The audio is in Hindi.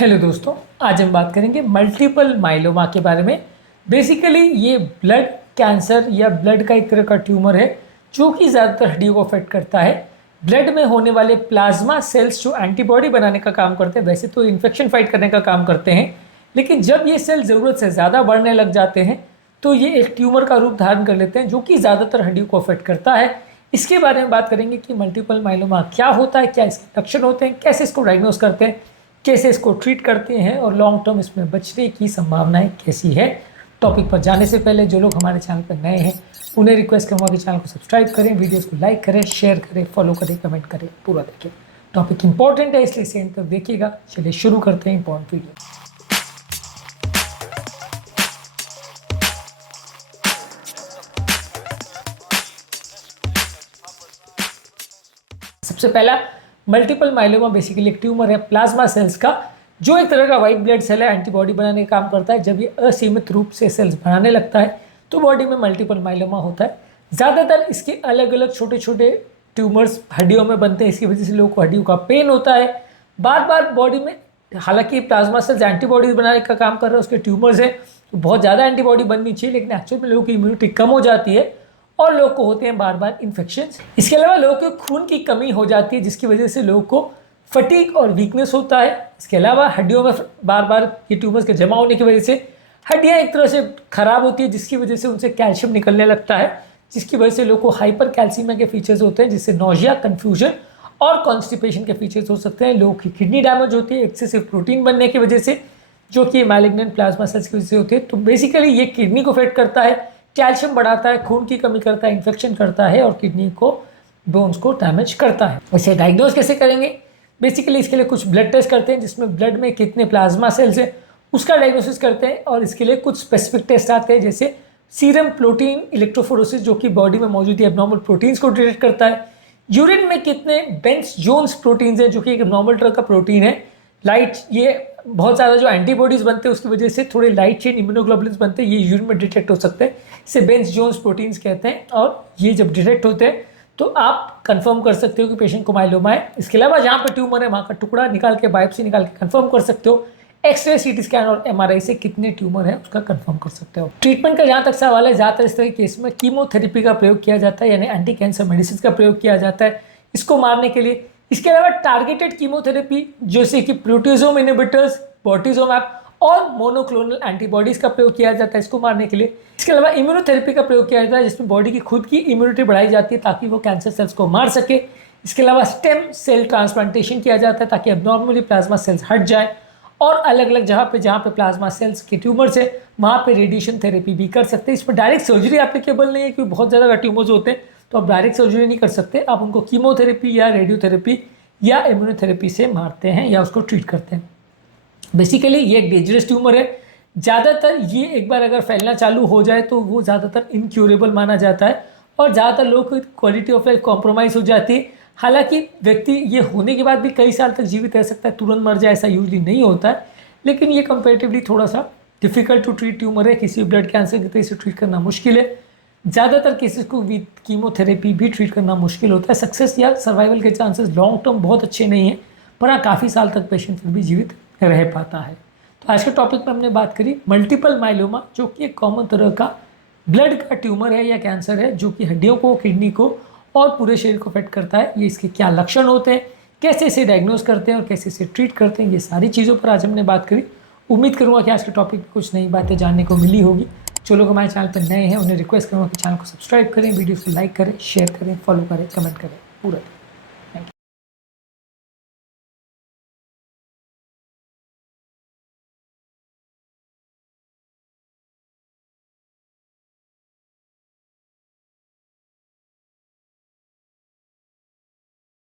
हेलो दोस्तों, आज हम बात करेंगे मल्टीपल माइलोमा के बारे में। बेसिकली ये ब्लड कैंसर या ब्लड का एक तरह का ट्यूमर है जो कि ज़्यादातर हड्डियों को अफेक्ट करता है। ब्लड में होने वाले प्लाज्मा सेल्स जो एंटीबॉडी बनाने का काम करते हैं, वैसे तो इन्फेक्शन फाइट करने का काम करते हैं, लेकिन जब ये सेल ज़रूरत से ज़्यादा बढ़ने लग जाते हैं तो ये एक ट्यूमर का रूप धारण कर लेते हैं जो कि ज़्यादातर हड्डियों को अफेक्ट करता है। इसके बारे में बात करेंगे कि मल्टीपल माइलोमा क्या होता है, क्या इसके लक्षण होते हैं, कैसे इसको डायग्नोस करते हैं, कैसे इसको ट्रीट करते हैं और लॉन्ग टर्म इसमें बचने की संभावनाएं कैसी है। टॉपिक पर जाने से पहले जो लोग हमारे चैनल पर नए हैं उन्हें रिक्वेस्ट करूँगा कि चैनल को सब्सक्राइब करें, वीडियोस को लाइक करें, शेयर करें, फॉलो करें, कमेंट करें, पूरा देखिए। टॉपिक इंपॉर्टेंट है इसलिए सेंड तक देखिएगा। चलिए शुरू करते हैं इंपॉर्टेंट वीडियो। सबसे पहला, मल्टीपल माइलोमा बेसिकली एक ट्यूमर है प्लाज्मा सेल्स का, जो एक तरह का वाइट ब्लड सेल है, एंटीबॉडी बनाने का काम करता है। जब ये असीमित रूप से सेल्स बनाने लगता है तो बॉडी में मल्टीपल माइलोमा होता है। ज़्यादातर इसके अलग अलग छोटे छोटे ट्यूमर्स हड्डियों में बनते हैं, इसकी वजह से लोगों को हड्डियों का पेन होता है बार बार बॉडी में। हालांकि प्लाज्मा सेल्स एंटीबॉडीज बनाने का काम कर रहे हैं, उसके ट्यूमर्स हैं तो बहुत ज़्यादा एंटीबॉडी बननी चाहिए, लेकिन एक्चुअल में लोगों की इम्यूनिटी कम हो जाती है और लोग को होते हैं बार बार इन्फेक्शंस। इसके अलावा लोगों के खून की कमी हो जाती है जिसकी वजह से लोगों को फटीग और वीकनेस होता है। इसके अलावा हड्डियों में बार बार ये ट्यूमर्स के जमा होने की वजह से हड्डियाँ एक तरह से खराब होती है, जिसकी वजह से उनसे कैल्शियम निकलने लगता है, जिसकी वजह से लोगों को हाइपर कैल्सीमिया के फीचर्स होते हैं, जिससे नोजिया, कन्फ्यूजन और कॉन्स्टिपेशन के फीचर्स हो सकते हैं। लोगों की किडनी डैमेज होती है एक्सेसिव प्रोटीन बनने की वजह से, जो कि मैलिग्नेंट प्लाज्मा सेल्स की वजह से होती है। तो बेसिकली ये किडनी को अफेक्ट करता है, कैल्शियम बढ़ाता है, खून की कमी करता है, इन्फेक्शन करता है और किडनी को, बोन्स को डैमेज करता है। वैसे डायग्नोज कैसे करेंगे? बेसिकली इसके लिए कुछ ब्लड टेस्ट करते हैं जिसमें ब्लड में कितने प्लाज्मा सेल्स हैं उसका डायग्नोसिस करते हैं, और इसके लिए कुछ स्पेसिफिक टेस्ट आते हैं जैसे सीरम प्रोटीन इलेक्ट्रोफोरेसिस, जो कि बॉडी में मौजूद एबनॉर्मल प्रोटीन्स को डिटेक्ट करता है। यूरिन में कितने बेंस जोन्स प्रोटीन्स हैं, जो कि एक एबनॉर्मल तरह का प्रोटीन है। लाइट, ये बहुत ज़्यादा जो एंटीबॉडीज़ बनते हैं उसकी वजह से थोड़े लाइट चेन इम्यूनोग्लोबुलिन्स बनते हैं, ये यूरिन में डिटेक्ट हो सकते हैं, इसे बेंस जोन्स प्रोटीन्स कहते हैं। और ये जब डिटेक्ट होते हैं तो आप कंफर्म कर सकते हो कि पेशेंट को माइलोमा है। इसके अलावा जहाँ पे ट्यूमर है वहाँ का टुकड़ा निकाल के, बायोप्सी निकाल के कंफर्म कर सकते हो। एक्सरे, सीटी स्कैन और एमआरआई से कितने ट्यूमर है उसका कंफर्म कर सकते हो। ट्रीटमेंट का जहाँ तक सवाल है, ज़्यादातर इस तरह के केस में कीमोथेरेपी का प्रयोग किया जाता है, यानी एंटी कैंसर मेडिसिन का प्रयोग किया जाता है इसको मारने के लिए। इसके अलावा टारगेटेड कीमोथेरेपी जैसे कि प्रोटीजोम इनहिबिटर्स, बोर्टिजोमैब और मोनोक्लोनल एंटीबॉडीज का प्रयोग किया जाता है इसको मारने के लिए। इसके अलावा इम्यूनोथेरेपी का प्रयोग किया जाता है जिसमें बॉडी की खुद की इम्यूनिटी बढ़ाई जाती है ताकि वो कैंसर सेल्स को मार सके। इसके अलावा स्टेम सेल ट्रांसप्लांटेशन किया जाता है ताकि एबनॉर्मली प्लाज्मा सेल्स हट जाए, और अलग अलग जहाँ पे प्लाज्मा सेल्स के ट्यूमर्स है वहाँ पे रेडिएशन थेरेपी भी कर सकते हैं। इसमें डायरेक्ट सर्जरी एप्लीकेबल नहीं है क्योंकि बहुत ज़्यादा ट्यूमर्स होते हैं, तो आप डायरेक्ट सर्जरी नहीं कर सकते, आप उनको कीमोथेरेपी या रेडियोथेरेपी या इम्यूनोथेरेपी से मारते हैं या उसको ट्रीट करते हैं। बेसिकली ये एक डेंजरस ट्यूमर है। ज़्यादातर ये एक बार अगर फैलना चालू हो जाए तो वो ज़्यादातर इनक्यूरेबल माना जाता है और ज़्यादातर लोगों की क्वालिटी ऑफ लाइफ कॉम्प्रोमाइज़ हो जाती है। हालांकि व्यक्ति ये होने के बाद भी कई साल तक जीवित रह सकता है, तुरंत मर जाए ऐसा यूजली नहीं होता है, लेकिन ये कंपेरेटिवली थोड़ा सा डिफिकल्ट टू ट्रीट ट्यूमर है। किसी ब्लड कैंसर की तरह से ट्रीट करना मुश्किल है। ज़्यादातर केसेस को विद कीमोथेरेपी भी ट्रीट करना मुश्किल होता है। सक्सेस या सर्वाइवल के चांसेस लॉन्ग टर्म बहुत अच्छे नहीं हैं, पर हाँ काफ़ी साल तक पेशेंट फिर भी जीवित रह पाता है। तो आज के टॉपिक में हमने बात करी मल्टीपल माइलोमा, जो कि एक कॉमन तरह का ब्लड का ट्यूमर है या कैंसर है जो कि हड्डियों को, किडनी को और पूरे शरीर को अफेक्ट करता है। ये इसके क्या लक्षण होते हैं, कैसे इसे डायग्नोज करते हैं और कैसे इसे ट्रीट करते हैं, ये सारी चीज़ों पर आज हमने बात करी। उम्मीद करूँगा कि आज के टॉपिक में कुछ नई बातें जानने को मिली होगी। जो लोग हमारे चैनल पर नए हैं उन्हें रिक्वेस्ट करूँगा कि चैनल को सब्सक्राइब करें, वीडियो को लाइक करें, शेयर करें, फॉलो करें, कमेंट करें, पूरा